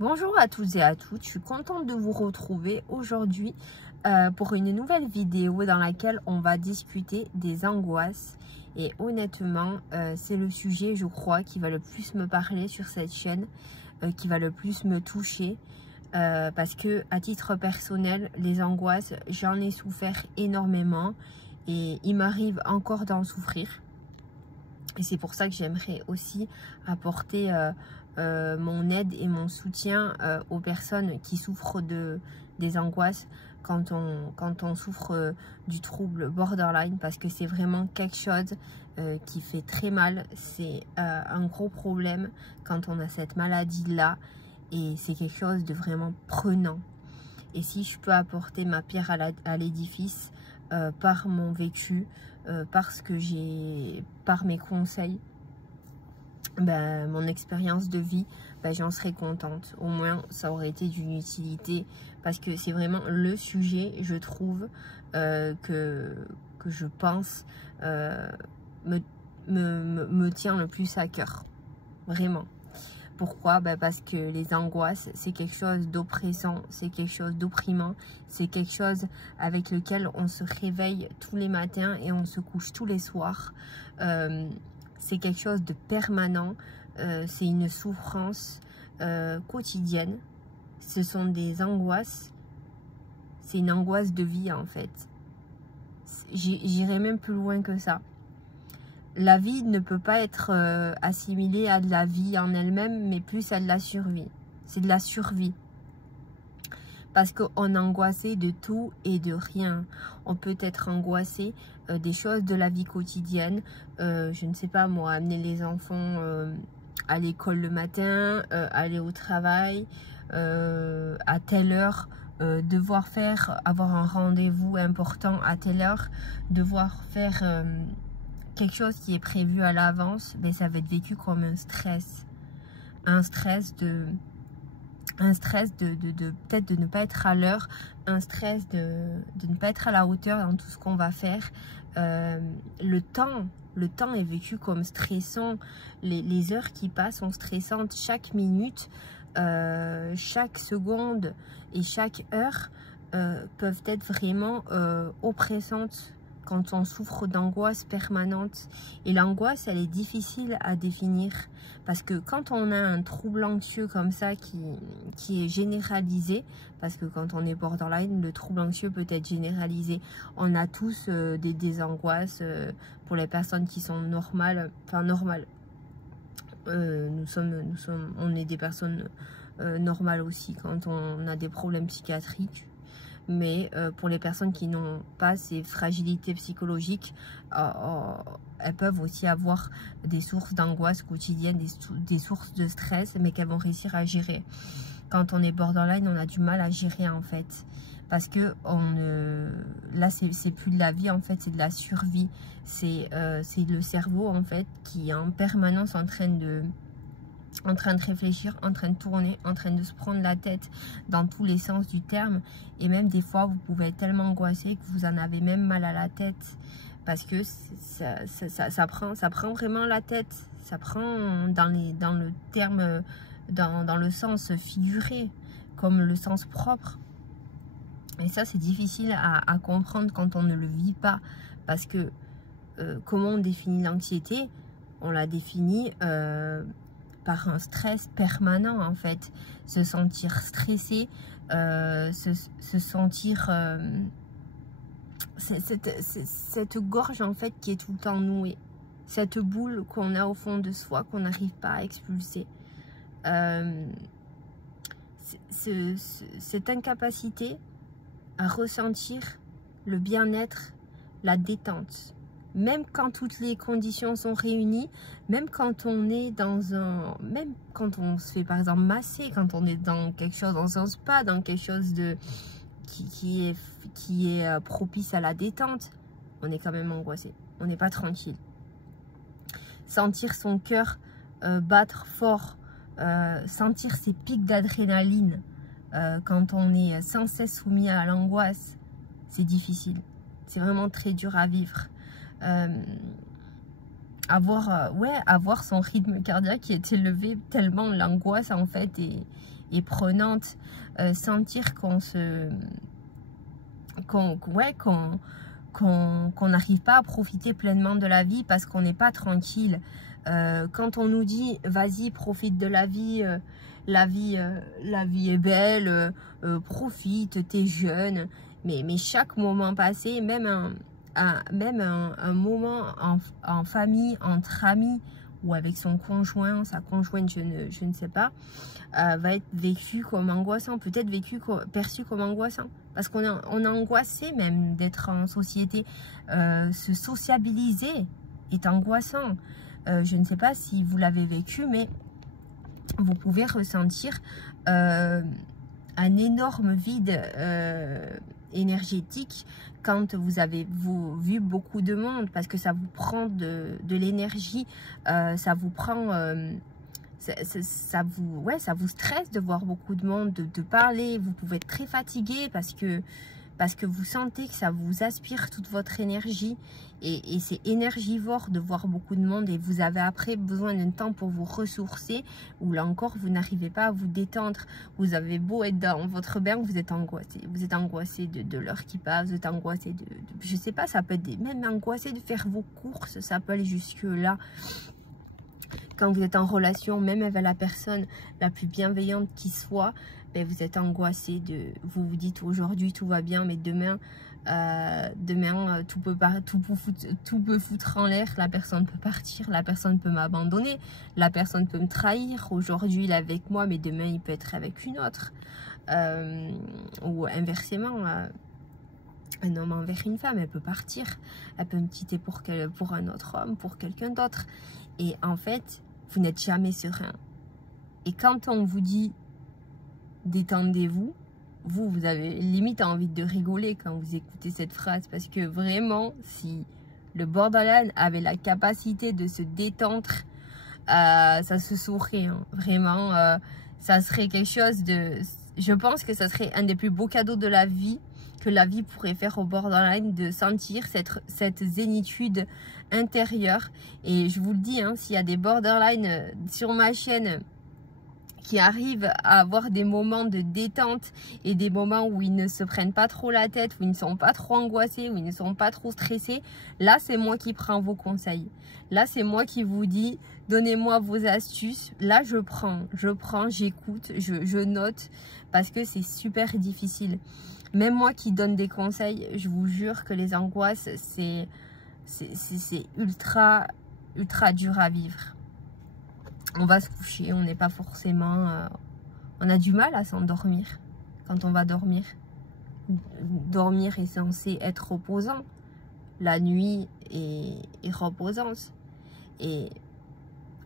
Bonjour à tous et à toutes, je suis contente de vous retrouver aujourd'hui pour une nouvelle vidéo dans laquelle on va discuter des angoisses. Et honnêtement, c'est le sujet, je crois, qui va le plus me parler sur cette chaîne, qui va le plus me toucher. Parce que à titre personnel, les angoisses, j'en ai souffert énormément et il m'arrive encore d'en souffrir. Et c'est pour ça que j'aimerais aussi apporter mon aide et mon soutien aux personnes qui souffrent des angoisses quand on souffre du trouble borderline, parce que c'est vraiment quelque chose qui fait très mal. C'est un gros problème quand on a cette maladie-là et c'est quelque chose de vraiment prenant. Et si je peux apporter ma pierre à l'édifice par mon vécu, par mes conseils, mon expérience de vie, j'en serais contente. Au moins, ça aurait été d'une utilité, parce que c'est vraiment le sujet, je trouve, que je pense me tient le plus à cœur. Vraiment. Pourquoi? Parce que les angoisses, c'est quelque chose d'oppressant, c'est quelque chose d'opprimant, c'est quelque chose avec lequel on se réveille tous les matins et on se couche tous les soirs. C'est quelque chose de permanent, c'est une souffrance quotidienne. Ce sont des angoisses, c'est une angoisse de vie en fait. J'irai même plus loin que ça. La vie ne peut pas être assimilée à de la vie en elle-même, mais plus à de la survie. C'est de la survie. Parce qu'on est angoissé de tout et de rien. On peut être angoissé des choses de la vie quotidienne. Je ne sais pas moi, amener les enfants à l'école le matin, aller au travail, à telle heure. Devoir avoir un rendez-vous important à telle heure. Devoir faire... quelque chose qui est prévu à l'avance, ça va être vécu comme un stress. Un stress de peut-être de ne pas être à l'heure, un stress de ne pas être à la hauteur dans tout ce qu'on va faire. Le temps est vécu comme stressant. Les heures qui passent sont stressantes. Chaque minute, chaque seconde et chaque heure peuvent être vraiment oppressantes quand on souffre d'angoisse permanente. Et l'angoisse, elle est difficile à définir, parce que quand on a un trouble anxieux comme ça qui est généralisé, parce que quand on est borderline, le trouble anxieux peut être généralisé. On a tous des angoisses. Pour les personnes qui sont normales, on est des personnes normales aussi quand on a des problèmes psychiatriques. Mais pour les personnes qui n'ont pas ces fragilités psychologiques, elles peuvent aussi avoir des sources d'angoisse quotidienne, des sources de stress, mais qu'elles vont réussir à gérer. Quand on est borderline, on a du mal à gérer en fait. Parce que là, c'est plus de la vie en fait, c'est de la survie. C'est le cerveau en fait qui est en permanence en train de réfléchir, en train de tourner, en train de se prendre la tête dans tous les sens du terme. Et même des fois, vous pouvez être tellement angoissé que vous en avez même mal à la tête. Parce que ça prend vraiment la tête. Ça prend dans le terme, dans le sens figuré, comme le sens propre. Et ça, c'est difficile à comprendre quand on ne le vit pas. Parce que comment on définit l'anxiété? On la définit... par un stress permanent en fait, se sentir stressé, se sentir cette gorge en fait qui est tout le temps nouée, cette boule qu'on a au fond de soi qu'on n'arrive pas à expulser, cette incapacité à ressentir le bien-être, la détente. Même quand toutes les conditions sont réunies, même quand on est même quand on se fait par exemple masser, quand on est dans quelque chose, dans un spa, dans quelque chose qui est propice à la détente, on est quand même angoissé, on n'est pas tranquille. Sentir son cœur battre fort, sentir ses pics d'adrénaline quand on est sans cesse soumis à l'angoisse, c'est difficile, c'est vraiment très dur à vivre. avoir son rythme cardiaque qui est élevé tellement l'angoisse en fait est prenante. Sentir qu'on n'arrive pas à profiter pleinement de la vie parce qu'on n'est pas tranquille. Quand on nous dit vas-y profite de la vie, la vie est belle, profite, t'es jeune, mais chaque moment passé, même un moment en famille, entre amis ou avec son conjoint, sa conjointe, je ne sais pas, va être vécu comme angoissant, peut-être perçu comme angoissant. Parce qu'on est angoissé même d'être en société. Se sociabiliser est angoissant. Je ne sais pas si vous l'avez vécu, mais vous pouvez ressentir un énorme vide énergétique quand vous avez vu beaucoup de monde, parce que ça vous prend de l'énergie, ça vous prend... ça vous stresse de voir beaucoup de monde, de parler. Vous pouvez être très fatigué parce que vous sentez que ça vous aspire toute votre énergie et c'est énergivore de voir beaucoup de monde et vous avez après besoin d'un temps pour vous ressourcer ou là encore vous n'arrivez pas à vous détendre. Vous avez beau être dans votre bain, vous êtes angoissé de l'heure qui passe, vous êtes angoissé je sais pas, ça peut être même angoissé de faire vos courses, ça peut aller jusque là. Quand vous êtes en relation, même avec la personne la plus bienveillante qui soit, ben vous êtes angoissé vous vous dites aujourd'hui tout va bien, mais demain tout peut foutre en l'air, la personne peut partir, la personne peut m'abandonner, la personne peut me trahir. Aujourd'hui il est avec moi, mais demain il peut être avec une autre. Ou inversement, un homme envers une femme, elle peut partir, elle peut me quitter pour un autre homme, pour quelqu'un d'autre. Et en fait, vous n'êtes jamais serein. Et quand on vous dit détendez-vous, vous avez limite envie de rigoler quand vous écoutez cette phrase. Parce que vraiment, si le borderline avait la capacité de se détendre, ça se saurait. Hein. Vraiment, ça serait quelque chose de... Je pense que ça serait un des plus beaux cadeaux de la vie que la vie pourrait faire au borderline, de sentir cette zénitude intérieure. Et je vous le dis, hein, s'il y a des borderline sur ma chaîne qui arrivent à avoir des moments de détente et des moments où ils ne se prennent pas trop la tête, où ils ne sont pas trop angoissés, où ils ne sont pas trop stressés, là c'est moi qui prends vos conseils. Là c'est moi qui vous dis, donnez-moi vos astuces. Là je prends, j'écoute, je note, parce que c'est super difficile. Même moi qui donne des conseils, je vous jure que les angoisses, c'est ultra dur à vivre. On va se coucher, on n'est pas forcément... on a du mal à s'endormir quand on va dormir. Dormir est censé être reposant. La nuit est reposante. Et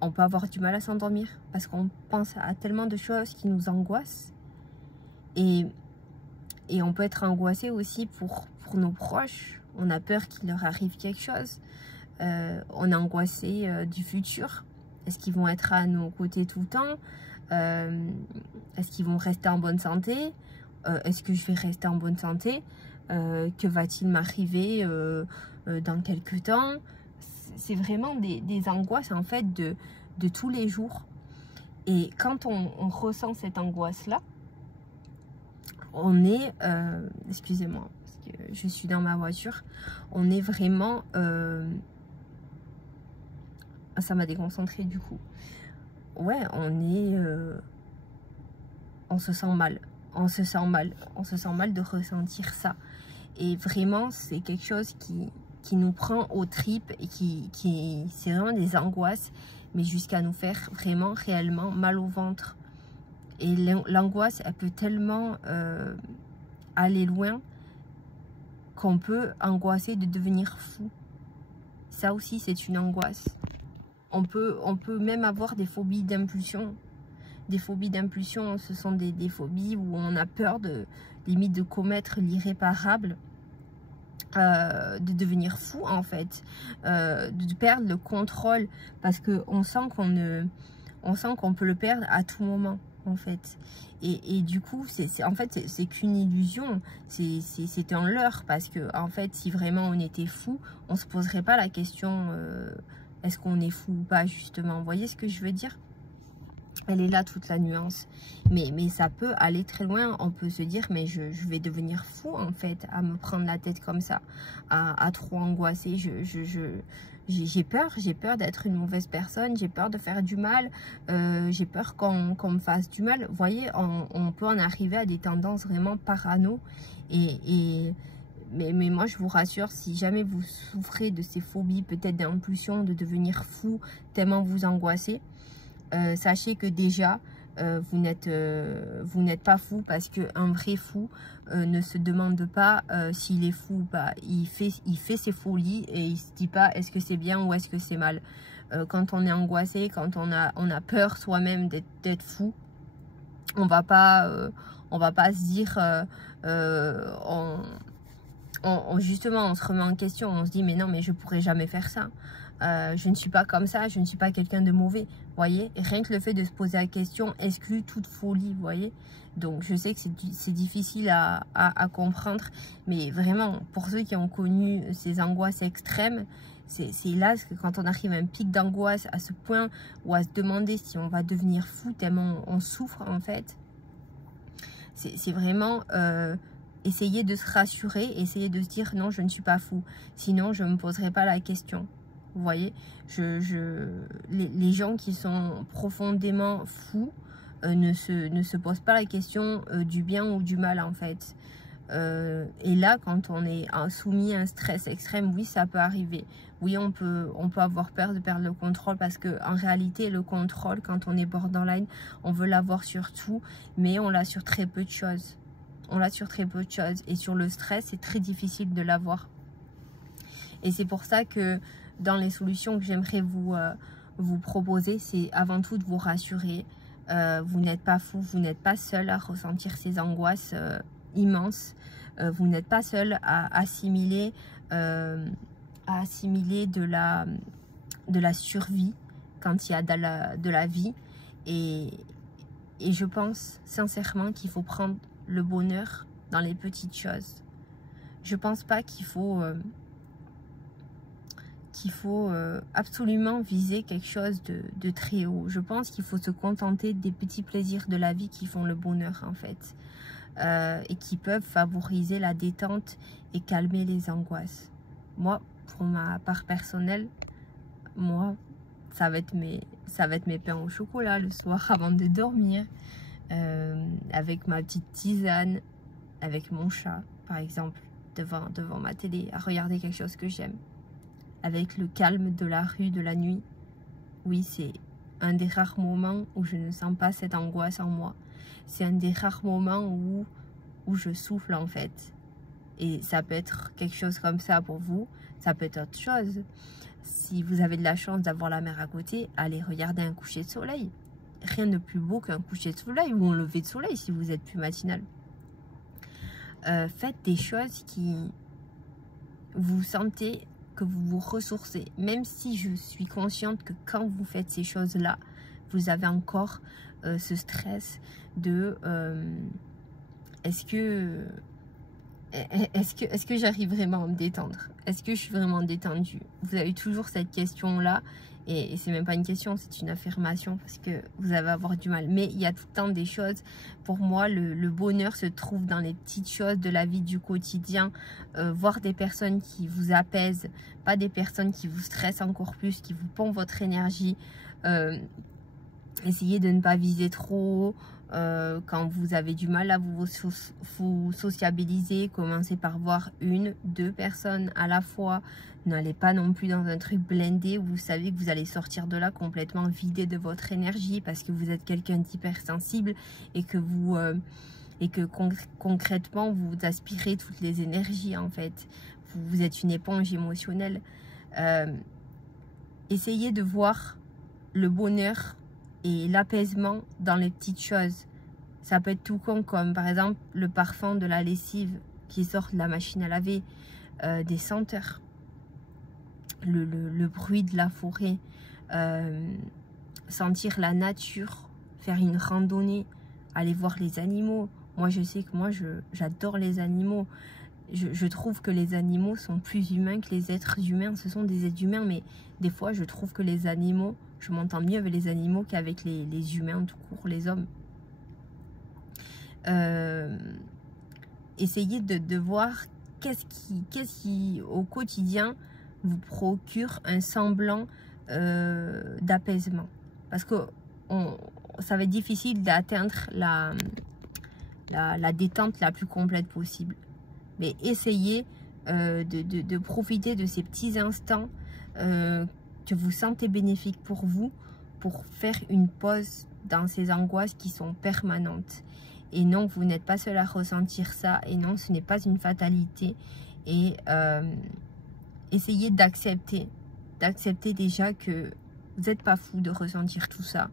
on peut avoir du mal à s'endormir parce qu'on pense à tellement de choses qui nous angoissent. Et on peut être angoissé aussi pour nos proches. On a peur qu'il leur arrive quelque chose. On est angoissé du futur. Est-ce qu'ils vont être à nos côtés tout le temps? Est-ce qu'ils vont rester en bonne santé? Est-ce que je vais rester en bonne santé? Que va-t-il m'arriver dans quelques temps? C'est vraiment des angoisses en fait de tous les jours. Et quand on ressent cette angoisse-là, on est... excusez-moi, parce que je suis dans ma voiture. On est vraiment... ça m'a déconcentré du coup. Ouais, on se sent mal. On se sent mal de ressentir ça. Et vraiment, c'est quelque chose qui nous prend aux tripes et c'est vraiment des angoisses, mais jusqu'à nous faire vraiment, réellement mal au ventre. Et l'angoisse, elle peut tellement aller loin qu'on peut angoisser de devenir fou. Ça aussi, c'est une angoisse. On peut même avoir des phobies d'impulsion. Des phobies d'impulsion, ce sont des phobies où on a peur limite de commettre l'irréparable, de devenir fou en fait, de perdre le contrôle parce qu'on sent qu'on peut le perdre à tout moment en fait. Et du coup, en fait, c'est qu'une illusion, c'est un leurre parce que en fait, si vraiment on était fou, on se poserait pas la question. est-ce qu'on est fou ou pas justement. Vous voyez ce que je veux dire? Elle est là toute la nuance. Mais ça peut aller très loin. On peut se dire, mais je vais devenir fou en fait, à me prendre la tête comme ça, à trop angoisser. J'ai peur d'être une mauvaise personne, j'ai peur de faire du mal, j'ai peur qu'on me fasse du mal. Vous voyez, on peut en arriver à des tendances vraiment parano. Mais moi, je vous rassure, si jamais vous souffrez de ces phobies, peut-être d'impulsion, de devenir fou, tellement vous angoissez, sachez que déjà, vous n'êtes pas fou, parce qu'un vrai fou ne se demande pas s'il est fou ou pas. Il fait ses folies et il se dit pas est-ce que c'est bien ou est-ce que c'est mal. Quand on est angoissé, quand on a peur soi-même d'être fou, on va pas se dire justement on se remet en question, on se dit mais non, mais je pourrais jamais faire ça. Je ne suis pas comme ça, je ne suis pas quelqu'un de mauvais, vous voyez. Et rien que le fait de se poser la question exclut toute folie, vous voyez. Donc je sais que c'est difficile à comprendre, mais vraiment pour ceux qui ont connu ces angoisses extrêmes, c'est là que quand on arrive à un pic d'angoisse à ce point, ou à se demander si on va devenir fou tellement on souffre en fait, c'est vraiment essayer de se rassurer, essayer de se dire non, je ne suis pas fou, sinon je ne me poserai pas la question. Vous voyez, les gens qui sont profondément fous ne se posent pas la question du bien ou du mal en fait. Et là, quand on est soumis à un stress extrême, oui, ça peut arriver. Oui, on peut avoir peur de perdre le contrôle, parce que en réalité, le contrôle, quand on est borderline, on veut l'avoir sur tout, mais on l'a sur très peu de choses. On l'a sur très peu de choses. Et sur le stress, c'est très difficile de l'avoir. Et c'est pour ça que dans les solutions que j'aimerais vous proposer, c'est avant tout de vous rassurer. Vous n'êtes pas fou, vous n'êtes pas seul à ressentir ces angoisses immenses. Vous n'êtes pas seul à assimiler de la survie quand il y a de la vie. Et je pense sincèrement qu'il faut prendre le bonheur dans les petites choses. Je pense pas qu'il faut absolument viser quelque chose de très haut. Je pense qu'il faut se contenter des petits plaisirs de la vie qui font le bonheur en fait, et qui peuvent favoriser la détente et calmer les angoisses. Moi, pour ma part personnelle, ça va être mes pains au chocolat le soir avant de dormir, avec ma petite tisane, avec mon chat par exemple, devant ma télé, à regarder quelque chose que j'aime, avec le calme de la rue, de la nuit. Oui, c'est un des rares moments où je ne sens pas cette angoisse en moi. C'est un des rares moments où je souffle en fait. Et ça peut être quelque chose comme ça pour vous, ça peut être autre chose. Si vous avez de la chance d'avoir la mer à côté, allez regarder un coucher de soleil. Rien de plus beau qu'un coucher de soleil ou un lever de soleil si vous êtes plus matinal. Faites des choses qui vous sentez que vous vous ressourcez, même si je suis consciente que quand vous faites ces choses-là, vous avez encore ce stress de est-ce que j'arrive vraiment à me détendre? Est-ce que je suis vraiment détendue? Vous avez toujours cette question-là, et c'est même pas une question, c'est une affirmation, parce que vous allez avoir du mal. Mais il y a tout le temps des choses. Pour moi, le bonheur se trouve dans les petites choses de la vie du quotidien. Voir des personnes qui vous apaisent, pas des personnes qui vous stressent encore plus, qui vous pompent votre énergie. Essayez de ne pas viser trop haut. Quand vous avez du mal à vous sociabiliser, commencez par voir 1, 2 personnes à la fois. N'allez pas non plus dans un truc blindé où vous savez que vous allez sortir de là complètement vidé de votre énergie, parce que vous êtes quelqu'un d'hypersensible et que concrètement vous aspirez toutes les énergies en fait. Vous êtes une éponge émotionnelle. Essayez de voir le bonheur et l'apaisement dans les petites choses. Ça peut être tout con, comme par exemple le parfum de la lessive qui sort de la machine à laver, des senteurs, le bruit de la forêt, sentir la nature, faire une randonnée, aller voir les animaux. Moi je sais que j'adore les animaux. je trouve que les animaux sont plus humains que les êtres humains. Ce sont des êtres humains, mais des fois, je trouve que les animaux, je m'entends mieux avec les animaux qu'avec les humains, tout court, les hommes. Essayez de voir qu'est-ce qui, au quotidien, vous procure un semblant d'apaisement. Parce que ça va être difficile d'atteindre la détente la plus complète possible. Mais essayez de profiter de ces petits instants que vous sentez bénéfiques pour vous, pour faire une pause dans ces angoisses qui sont permanentes. Et non, vous n'êtes pas seul à ressentir ça. Et non, ce n'est pas une fatalité. Et essayez d'accepter déjà que vous n'êtes pas fou de ressentir tout ça.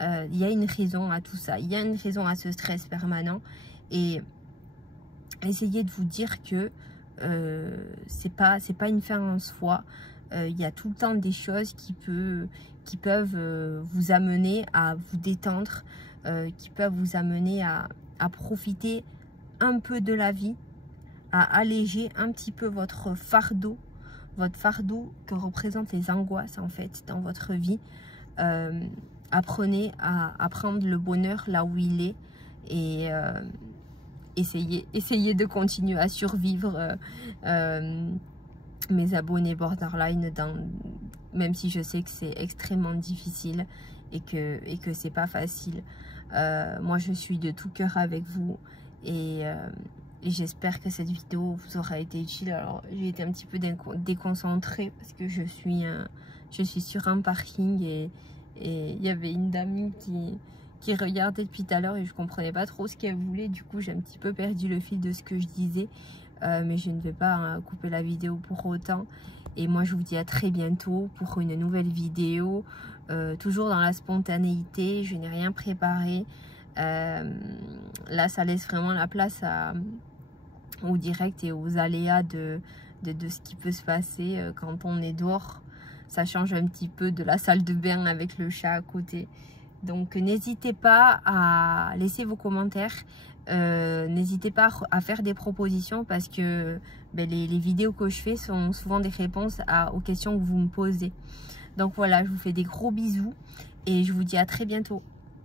Il y a une raison à tout ça. Il y a une raison à ce stress permanent. Et essayez de vous dire que c'est pas une fin en soi. Il y a tout le temps des choses qui peuvent vous amener à vous détendre, qui peuvent vous amener à profiter un peu de la vie, à alléger un petit peu votre fardeau que représentent les angoisses en fait dans votre vie. Apprenez à prendre le bonheur là où il est et essayez de continuer à survivre. Mes abonnés borderline, même si je sais que c'est extrêmement difficile et que c'est pas facile. Moi je suis de tout cœur avec vous et j'espère que cette vidéo vous aura été utile. Alors j'ai été un petit peu déconcentrée parce que je suis sur un parking et il y avait une dame qui regardait depuis tout à l'heure et je comprenais pas trop ce qu'elle voulait. Du coup j'ai un petit peu perdu le fil de ce que je disais. Mais je ne vais pas couper la vidéo pour autant. Et moi, je vous dis à très bientôt pour une nouvelle vidéo. Toujours dans la spontanéité. Je n'ai rien préparé. Là, ça laisse vraiment la place au direct et aux aléas de ce qui peut se passer quand on est dehors. Ça change un petit peu de la salle de bain avec le chat à côté. Donc, n'hésitez pas à laisser vos commentaires. N'hésitez pas à faire des propositions parce que les vidéos que je fais sont souvent des réponses aux questions que vous me posez. Donc voilà, je vous fais des gros bisous et je vous dis à très bientôt.